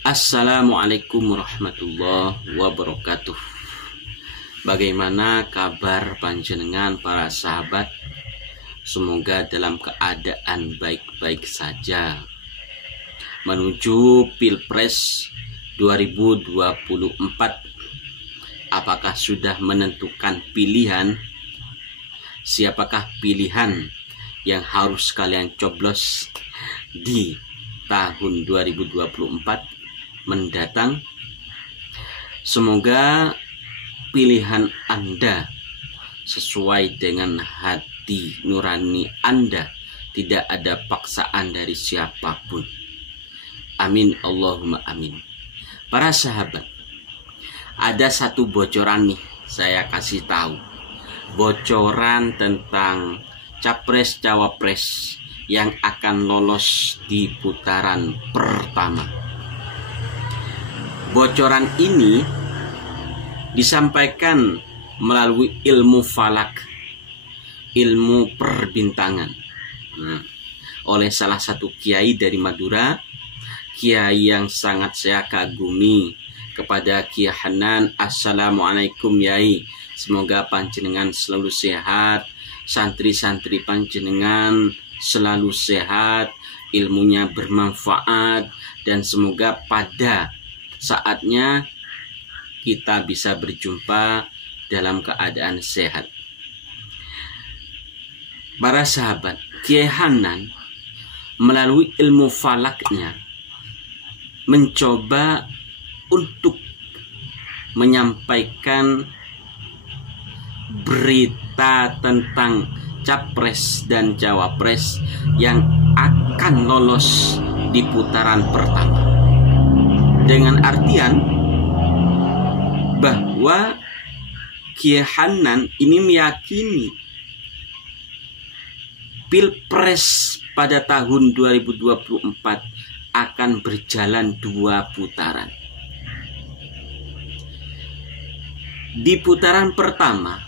Assalamualaikum warahmatullahi wabarakatuh. Bagaimana kabar panjenengan para sahabat? Semoga dalam keadaan baik-baik saja. Menuju Pilpres 2024, apakah sudah menentukan pilihan? Siapakah pilihan yang harus kalian coblos di tahun 2024 mendatang? Semoga pilihan Anda sesuai dengan hati nurani Anda, tidak ada paksaan dari siapapun. Amin Allahumma amin. Para sahabat, ada satu bocoran nih, saya kasih tahu. Bocoran tentang capres cawapres yang akan lolos di putaran pertama. Bocoran ini disampaikan melalui ilmu falak, ilmu perbintangan, oleh salah satu kiai dari Madura, kiai yang sangat saya kagumi. Kepada Kiai Hanan, assalamualaikum Yai, semoga panjenengan selalu sehat, santri-santri panjenengan selalu sehat, ilmunya bermanfaat, dan semoga pada saatnya kita bisa berjumpa dalam keadaan sehat. Para sahabat, Kiai Hanan melalui ilmu falaknya mencoba untuk menyampaikan berita tentang capres dan cawapres yang akan lolos di putaran pertama. Dengan artian bahwa Kiai Hanan ini meyakini Pilpres pada tahun 2024 akan berjalan 2 putaran. Di putaran pertama,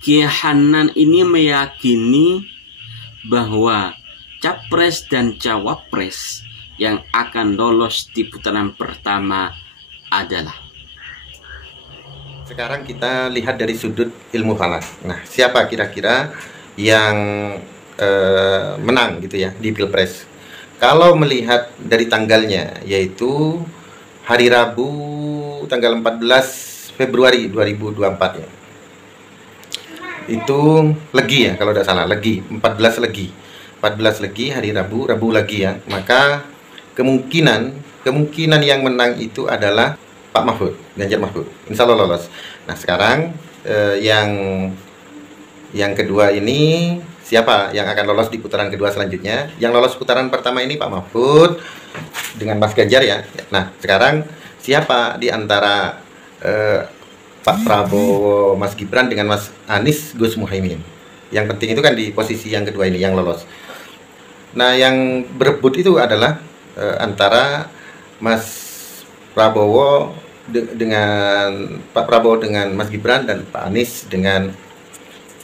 Kiai Hanan ini meyakini bahwa capres dan cawapres yang akan lolos di putaran pertama adalah. Sekarang kita lihat dari sudut ilmu falak. Nah, siapa kira-kira yang menang gitu ya di Pilpres? Kalau melihat dari tanggalnya, yaitu hari Rabu tanggal 14 Februari 2024 ya. Itu Legi ya, kalau tidak salah, Legi, 14 Legi. 14 Legi hari Rabu Legi ya. Maka kemungkinan yang menang itu adalah Pak Mahfud, Ganjar Mahfud. Insya Allah lolos. Nah, sekarang yang kedua ini, siapa yang akan lolos di putaran kedua selanjutnya? Yang lolos putaran pertama ini Pak Mahfud dengan Mas Ganjar ya. Nah, sekarang siapa di antara Pak Prabowo, Mas Gibran dengan Mas Anies, Gus Muhaimin? Yang penting itu kan di posisi yang kedua ini yang lolos. Nah, yang berebut itu adalah antara Mas Prabowo dengan Pak Prabowo dengan Mas Gibran dan Pak Anies dengan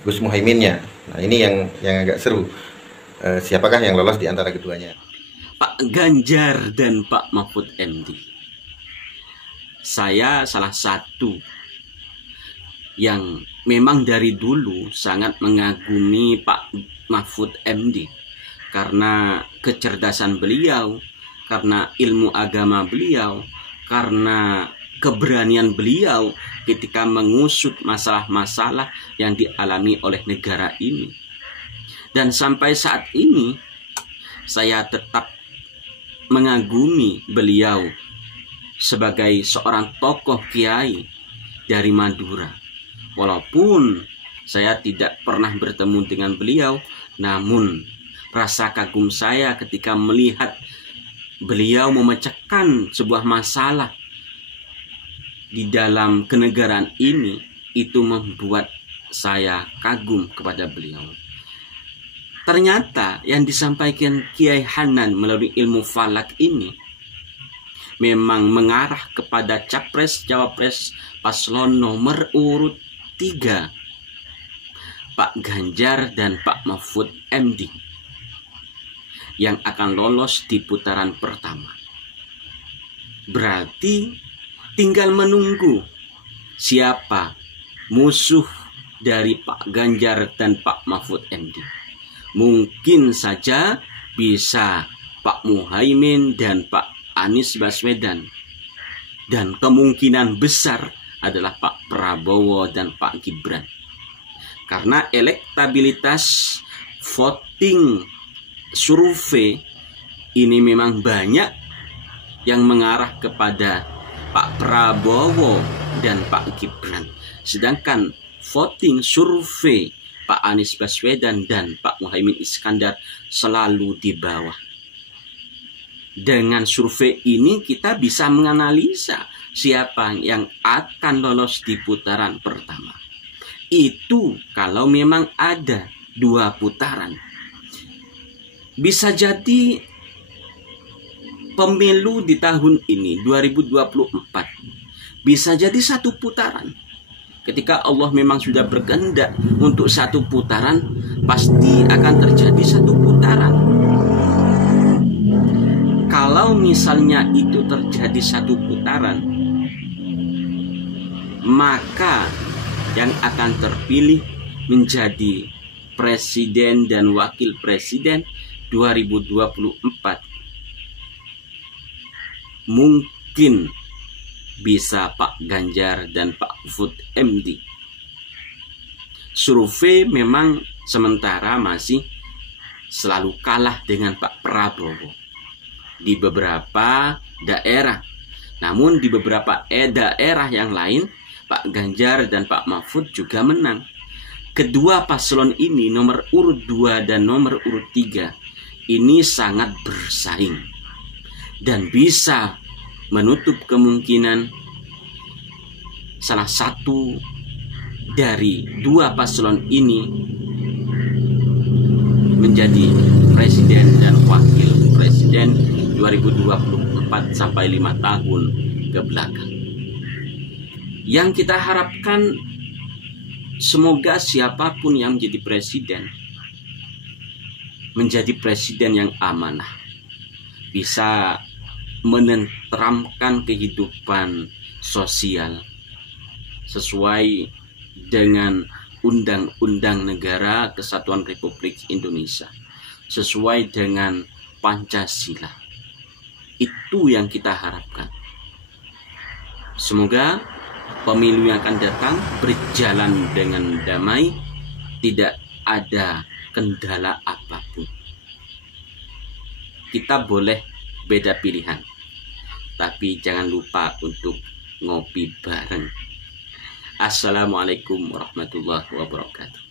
Gus Muhaiminnya. Nah, ini yang agak seru. Siapakah yang lolos di antara keduanya? Pak Ganjar dan Pak Mahfud MD. Saya salah satu yang memang dari dulu sangat mengagumi Pak Mahfud MD karena kecerdasan beliau, karena ilmu agama beliau, karena keberanian beliau ketika mengusut masalah-masalah yang dialami oleh negara ini. Dan sampai saat ini saya tetap mengagumi beliau sebagai seorang tokoh kiai dari Madura. Walaupun saya tidak pernah bertemu dengan beliau, namun rasa kagum saya ketika melihat beliau memecahkan sebuah masalah di dalam kenegaraan ini, itu membuat saya kagum kepada beliau. Ternyata yang disampaikan Kiai Hanan melalui ilmu falak ini memang mengarah kepada capres cawapres paslon nomor urut 3, Pak Ganjar dan Pak Mahfud MD, yang akan lolos di putaran pertama. Berarti tinggal menunggu siapa musuh dari Pak Ganjar dan Pak Mahfud MD. Mungkin saja bisa Pak Muhaimin dan Pak Anies Baswedan. Dan kemungkinan besar adalah Pak Prabowo dan Pak Gibran. Karena elektabilitas voting survei ini memang banyak yang mengarah kepada Pak Prabowo dan Pak Gibran. Sedangkan voting survei Pak Anies Baswedan dan Pak Muhaimin Iskandar selalu di bawah. Dengan survei ini kita bisa menganalisa siapa yang akan lolos di putaran pertama. Itu kalau memang ada 2 putaran. Bisa jadi pemilu di tahun ini 2024 bisa jadi 1 putaran. Ketika Allah memang sudah berkehendak untuk 1 putaran, pasti akan terjadi 1 putaran. Kalau misalnya itu terjadi 1 putaran, maka yang akan terpilih menjadi presiden dan wakil presiden 2024 mungkin bisa Pak Ganjar dan Pak Mahfud MD. Survei memang sementara masih selalu kalah dengan Pak Prabowo di beberapa daerah. Namun di beberapa daerah yang lain Pak Ganjar dan Pak Mahfud juga menang. Kedua paslon ini nomor urut 2 dan nomor urut 3 ini sangat bersaing dan bisa menutup kemungkinan salah satu dari 2 paslon ini menjadi presiden dan wakil presiden 2024 sampai 5 tahun ke belakang. Yang kita harapkan semoga siapapun yang menjadi presiden yang amanah, bisa menenteramkan kehidupan sosial sesuai dengan Undang-Undang Negara Kesatuan Republik Indonesia, sesuai dengan Pancasila. Itu yang kita harapkan. Semoga pemilu yang akan datang berjalan dengan damai, tidak ada kendala apapun. Kita boleh beda pilihan, tapi jangan lupa untuk ngopi bareng. Assalamualaikum warahmatullahi wabarakatuh.